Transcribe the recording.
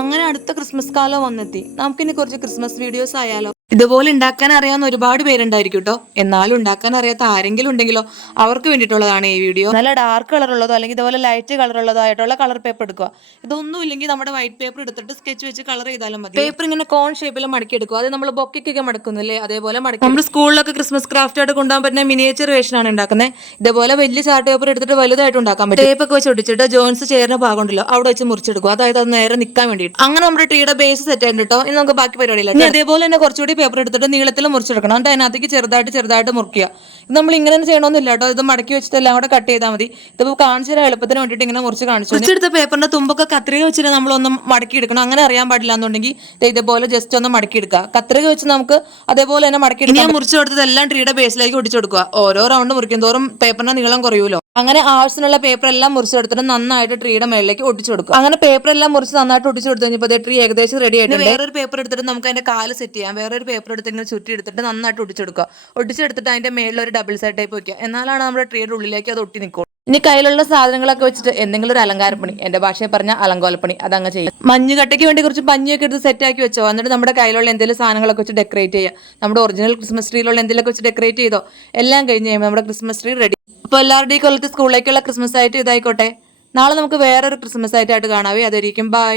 അങ്ങനെ അടുത്ത ക്രിസ്മസ് കാലം വന്നെത്തി. നമുക്കിനി കുറച്ച് ക്രിസ്മസ് വീഡിയോസ് ആയാലോ? ഇതുപോലെ ഉണ്ടാക്കാൻ അറിയാവുന്ന ഒരുപാട് പേരുണ്ടായിരിക്കും കേട്ടോ. എന്നാലും ഉണ്ടാക്കാൻ അറിയാത്ത ആരെങ്കിലും ഉണ്ടെങ്കിലോ അവർക്ക് വേണ്ടിയിട്ടുള്ളതാണ് ഈ വീഡിയോ. നല്ല ഡാർക്ക് കളർ ഉള്ളതോ അല്ലെങ്കിൽ ഇതുപോലെ ലൈറ്റ് കളർ ഉള്ളതോ ആയിട്ടുള്ള കളർ പേപ്പർ എടുക്കുക. ഇതൊന്നും ഇല്ലെങ്കിൽ നമ്മുടെ വൈറ്റ് പേപ്പർ എടുത്തിട്ട് സ്കെച്ച് വെച്ച് കളർ ചെയ്താലും മതി. പേപ്പർ ഇങ്ങനെ കോൺ ഷേപ്പിൽ മടക്കി എടുക്കുക. അത് നമ്മൾ ബൊക്കൊക്കെ മടക്കുന്നില്ലേ, അതേപോലെ മടക്കി. നമ്മൾ സ്കൂളിലൊക്കെ ക്രിസ്മസ് ക്രാഫ്റ്റ് ആയിട്ട് കൊണ്ടുപോകാൻ പറ്റുന്ന മിനിയേച്ചർ വേഷൻ ആണ് ഉണ്ടാക്കുന്നത്. ഇതേപോലെ വലിയ ചാർട്ട് പേപ്പർ എടുത്തിട്ട് വലുതായിട്ട് ഉണ്ടാക്കാൻ പറ്റും. ടേപ്പ് ഒക്കെ വെച്ച് ഒട്ടിച്ചിട്ട് ജോയിൻസ് ചേരുന്ന ഭാഗം ഉണ്ടല്ലോ അവിടെ വെച്ച് മുറിച്ചെടുക്കുക. അതായത് അത് നേരെ നിൽക്കാൻ വേണ്ടിയിട്ട്. അങ്ങനെ നമ്മുടെ ട്രീയുടെ ബേസ് സെറ്റ് ആയിട്ട് കേട്ടോ. ഇനി നമുക്ക് ബാക്കി പരിപാടിയില്ല. അതേപോലെ തന്നെ കുറച്ചുകൂടി പേപ്പർ എടുത്തിട്ട് നീളത്തിൽ മുറിച്ചെടുക്കണം. എന്നിട്ട് അതിനകത്തേക്ക് ചെറുതായിട്ട് മുറിക്കുക. ഇത് നമ്മൾ ഇങ്ങനെ ചെയ്യണമെന്നില്ല കേട്ടോ. ഇത് മടക്കി വെച്ചിട്ട് എല്ലാം കൂടെ കട്ട് ചെയ്താൽ മതി. ഇതിപ്പോൾ കാണിച്ചു തരാൻ എളുപ്പത്തിന് വേണ്ടിയിട്ട് ഇങ്ങനെ മുറിച്ചെടുത്ത പേപ്പറിന്റെ തുമ്പൊക്കെ കത്രിക വെച്ചിട്ട് നമ്മളൊന്നും മടക്കി എടുക്കണം. അങ്ങനെ അറിയാൻ പാടില്ല എന്നുണ്ടെങ്കിൽ ഇതേപോലെ ജസ്റ്റ് ഒന്ന് മടക്കി എടുക്കുക. കത്രിക വെച്ച് നമുക്ക് അതേപോലെ തന്നെ മടക്കി എടുക്കാം. മുറിച്ചു കൊടുത്തതെല്ലാം ട്രീയുടെ ബേസിലേക്ക് ഒടിച്ചു കൊടുക്കുക. ഓരോ റൗണ്ട് മുറിക്കും തോറും പേപ്പറിന്റെ നീളം കുറയുമല്ലോ. അങ്ങനെ ആവശ്യത്തിനുള്ള പേപ്പർ എല്ലാം മുറിച്ചെടുത്തിട്ട് നന്നായിട്ട് ട്രീയുടെ മേളിലേക്ക് ഒട്ടിച്ചു കൊടുക്കുക. അങ്ങനെ പേപ്പർ എല്ലാം മുറിച്ച് നന്നായിട്ട് ഒട്ടിച്ചു കൊടുത്തു കഴിഞ്ഞപ്പോൾ ട്രീ ഏകദേശം റെഡി ആയിട്ടുണ്ട്. വേറൊരു പേപ്പർ എടുത്തിട്ട് നമുക്ക് അതിന്റെ കാല് സെറ്റ് ചെയ്യാം. വേറൊരു പേപ്പർ എടുത്ത് ഇങ്ങനെ ചുറ്റി എടുത്തിട്ട് നന്നായിട്ട് ഒട്ടിച്ചെടുക്കുക. ഒട്ടിച്ചെടുത്തിട്ട് അതിന്റെ മേളിൽ ഒരു ഡബിൾ സൈഡ് ടൈപ്പ് വെക്കുക. എന്നാലാണ് നമ്മുടെ ട്രീയുടെ ഉള്ളിലേക്ക് അത് ഒട്ടി നിൽക്കും. ഇനി കയ്യിലുള്ള സാധനങ്ങളൊക്കെ വെച്ചിട്ട് എന്തെങ്കിലും ഒരു അലങ്കാരപ്പണി, എന്റെ ഭാഷയിൽ പറഞ്ഞ അലങ്കോലപ്പണി, അതങ്ങ് ചെയ്യും. മഞ്ഞുകട്ടയ്ക്ക് വേണ്ടി കുറച്ച് പഞ്ഞിയൊക്കെ എടുത്ത് സെറ്റ് ആക്കി വെച്ചോ. എന്നിട്ട് നമ്മുടെ കയ്യിലുള്ള എന്തെങ്കിലും സാധനങ്ങളൊക്കെ വെച്ച് ഡെക്കറേറ്റ് ചെയ്യുക. നമ്മുടെ ഒറിജിനൽ ക്രിസ്മസ് ട്രീയിലുള്ള എന്തെങ്കിലുമൊക്കെ വെച്ച് ഡെക്കറേറ്റ് ചെയ്തോ. എല്ലാം കഴിഞ്ഞ് കഴിയുമ്പോൾ നമ്മുടെ ക്രിസ്മസ് ട്രീ റെഡി. അപ്പോൾ എല്ലാവരുടെയും കൊല്ലത്ത് സ്കൂളിലേക്കുള്ള ക്രിസ്മസ് ആയിട്ട് ഇതായിക്കോട്ടെ. നാളെ നമുക്ക് വേറൊരു ക്രിസ്മസ് ആയിട്ട് കാണാവേ. അതായിരിക്കും ബൈ.